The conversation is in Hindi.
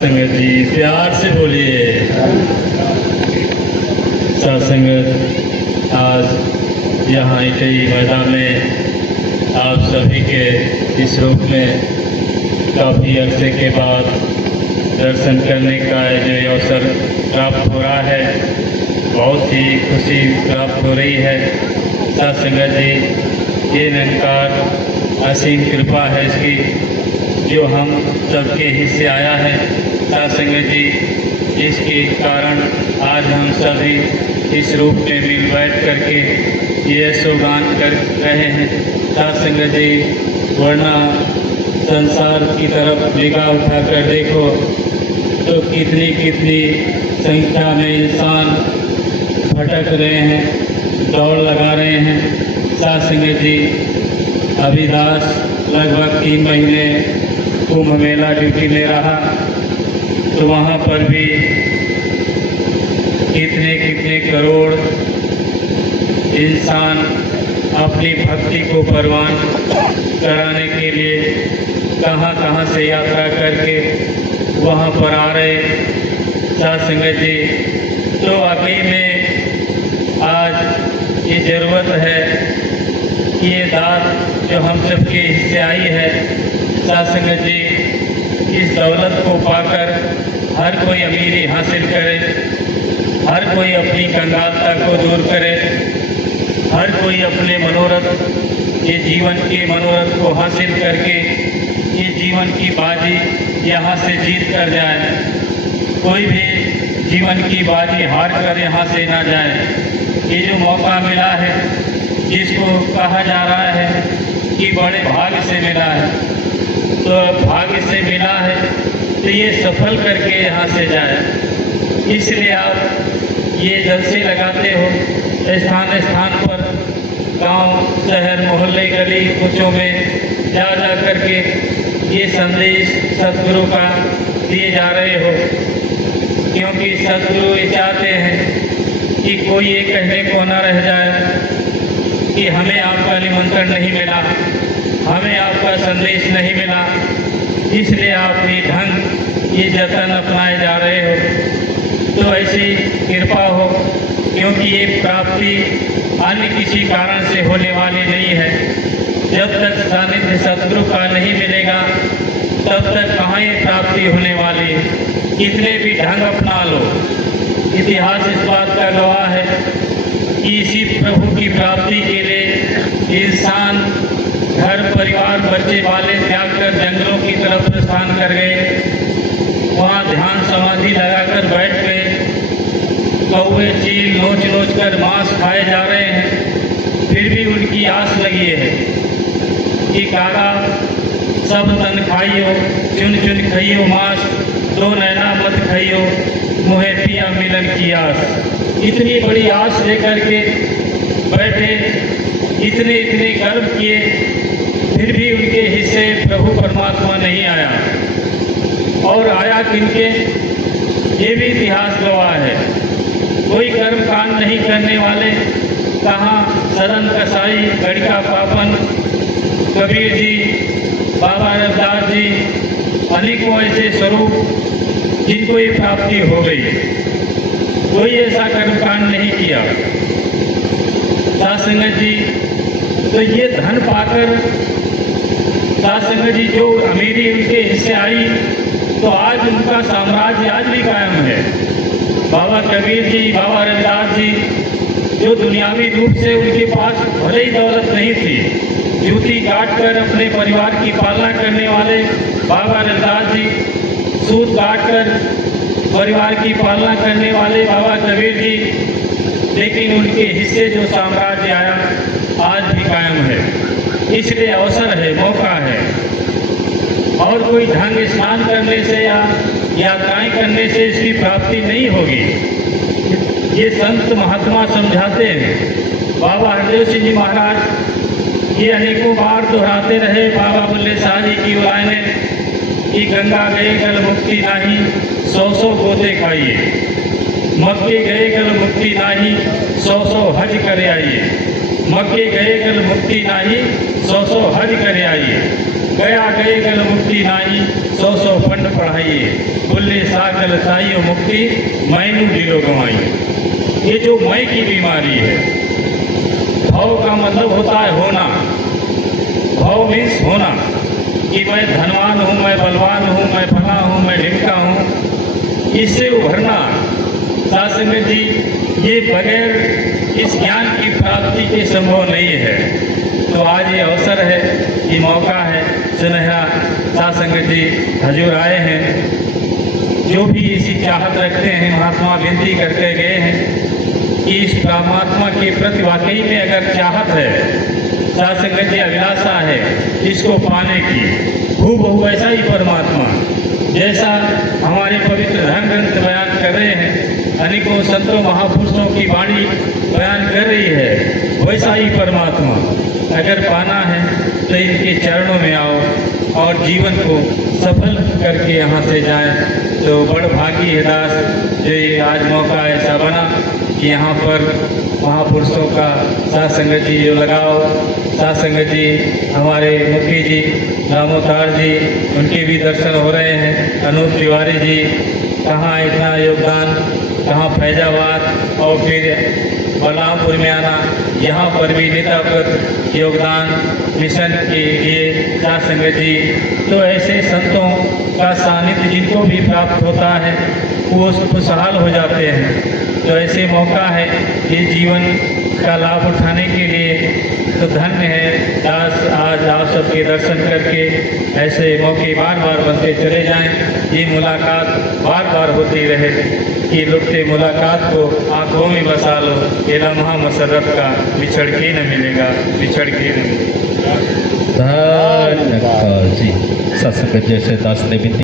संगत जी प्यार से बोलिए। साथ संगत, आज यहाँ इटई मैदान में आप सभी के इस रूप में काफ़ी अरसे के बाद दर्शन करने का जो अवसर प्राप्त हो रहा है, बहुत ही खुशी प्राप्त हो रही है। साथ संगत जी, ये निरंकार असीम कृपा है इसकी, जो हम सबके हिस्से आया है। साथ संगत जी, इसके कारण आज हम सभी इस रूप में मिल बैठ करके ये सुगान कर रहे हैं। साथ संगत जी, वरना संसार की तरफ निगाह उठाकर देखो तो कितनी कितनी संख्या में इंसान भटक रहे हैं, दौड़ लगा रहे हैं। साथ संगत जी, अभिदास लगभग 3 महीने कुंभ मेला ड्यूटी में रहा, तो वहाँ पर भी कितने कितने करोड़ इंसान अपनी भक्ति को परवान कराने के लिए कहाँ कहाँ से यात्रा करके वहाँ पर आ रहे। साथ संगत जी, तो वाकई में आज ये ज़रूरत है कि ये दात जो हम सबके हिस्से आई है, साथ संगत जी, इस दौलत को पाकर हर कोई अमीरी हासिल करे, हर कोई अपनी कंगालता को दूर करे, हर कोई अपने मनोरथ, ये जीवन के मनोरथ को हासिल करके ये जीवन की बाजी यहाँ से जीत कर जाए। कोई भी जीवन की बाजी हार कर यहाँ से ना जाए। ये जो मौका मिला है, जिसको कहा जा रहा है कि बड़े भाग्य से मिला है, तो भाग्य से मिला है तो ये सफल करके यहाँ से जाए। इसलिए आप ये जलसे लगाते हो, स्थान स्थान पर, गांव, शहर, मोहल्ले, गली कूचों में जा जा करके ये संदेश सतगुरु का दिए जा रहे हो, क्योंकि सतगुरु ये चाहते हैं कि कोई ये कहने को न रह जाए कि हमें आपका निमंत्रण नहीं मिला, हमें आपका संदेश नहीं मिला। इसलिए आप ये ढंग, ये जतन अपनाए जा रहे हो। तो ऐसी कृपा हो, क्योंकि ये प्राप्ति अन्य किसी कारण से होने वाली नहीं है। जब तक सानिध्य सतगुरु का नहीं मिलेगा, तब तक कहाँ ये प्राप्ति होने वाली है। कितने भी ढंग अपना लो, इतिहास इस बात का गवाह है कि इसी प्रभु की प्राप्ति के लिए इंसान घर परिवार बच्चे वाले त्याग कर जंगलों की तरफ प्रस्थान कर गए, वहाँ ध्यान समाधि लगाकर बैठ गए। कौवे चील नोच नोच कर मांस खाए जा रहे हैं, फिर भी उनकी आस लगी है कि काका सब तन खाइयो, चुन चुन खाइयो मांस, दो नैना मत खाइयो, मुहे पिया मिलन की आस। इतनी बड़ी आस लेकर के बैठे, इतने इतने कर्म किए, फिर भी उनके हिस्से प्रभु परमात्मा नहीं आया। और आया किनके, ये भी इतिहास गवाह है। कोई कर्म कांड नहीं करने वाले, कहाँ सरन कसाई, गड़िका पापन, कबीर जी, बाबा रविदास जी, अनेकों ऐसे स्वरूप जिनको ये प्राप्ति हो गई, कोई ऐसा कर्म कांड नहीं किया। साथ संगत जी, तो ये धन पाकर साथ संगत जी, जो अमीरी उनके हिस्से आई, तो आज उनका साम्राज्य आज भी कायम है। बाबा कबीर जी, बाबा रविदास जी, जो दुनियावी रूप से उनके पास भले ही दौलत नहीं थी, जूती काट कर अपने परिवार की पालना करने वाले बाबा रविदास जी, सूत काट कर परिवार की पालना करने वाले बाबा कबीर जी, लेकिन उनके हिस्से जो साम्राज्य आया आज भी कायम है। इसलिए अवसर है, मौका है। और कोई ढंग स्नान करने से या यात्राएं करने से इसकी प्राप्ति नहीं होगी। ये संत महात्मा समझाते हैं। बाबा हरदेव सिंह जी महाराज ये अनेकों बार दोहराते रहे, बाबा बुल्ले शाह जी की वायने कि गंगा गए गल मुक्ति नाही, 100 गोते खाइए, मक्के गए गल मुक्ति नाही, 100 हज करे आइए। मक्के गए गल मुक्ति नाही, 100 हज करे आइए। गया गए गल मुक्ति नाही, 100 फंड पढ़ाइए। बुल्ले सागल चाहिए मुक्ति, मैनू दिलो गंवाइए। ये जो मैं की बीमारी है, भव का मतलब होता है होना। भव मीन्स होना, कि मैं धनवान हूँ, मैं बलवान हूँ, मैं फला हूँ, मैं ढिमका हूँ। इससे उभरना साध संगत जी, ये बगैर इस ज्ञान की प्राप्ति के संभव नहीं है। तो आज ये अवसर है, ये मौका है, सुनहरा साध संगत जी हजूर आए हैं। जो भी इसी चाहत रखते हैं, महात्मा विनती करते गए हैं कि इस परमात्मा के प्रति वाकई में अगर चाहत है, साध संगत जी अभिलाषा है इसको पाने की, हूबहू वैसा ही परमात्मा जैसा हमारे पवित्र धर्म ग्रंथ बयान कर रहे हैं, अनेकों संतों महापुरुषों की वाणी बयान कर रही है, वैसा ही परमात्मा अगर पाना है तो इनके चरणों में आओ और जीवन को सफल करके यहाँ से जाएं। तो बड़ भागी है दास जो ये आज मौका ऐसा बना कि यहाँ पर महापुरुषों का साध संगत जी जो लगाओ। साध संगत जी हमारे मुखी जी रामोतार जी, उनके भी दर्शन हो रहे हैं। अनूप तिवारी जी, कहाँ इतना योगदान, कहाँ फैजाबाद और फिर बलरामपुर में आना, यहाँ पर भी नेता पर योगदान मिशन के लिए साध संगत जी। तो ऐसे संतों का सानिध्य जिनको भी प्राप्त होता है वो खुशहाल हो जाते हैं। तो ऐसे मौका है ये जीवन का लाभ उठाने के लिए। तो धन्य है दास, आज आप सबके दर्शन करके ऐसे मौके बार बार बनते चले जाएं। ये मुलाकात बार बार होती रहे कि लुटते मुलाकात को आंखों में बसा लो। ये लम्हा मसरत का बिछड़ के न मिलेगा, बिछड़ के न मिलेगा। धन्यवाद जी। सत्संग जैसे दास ने विनती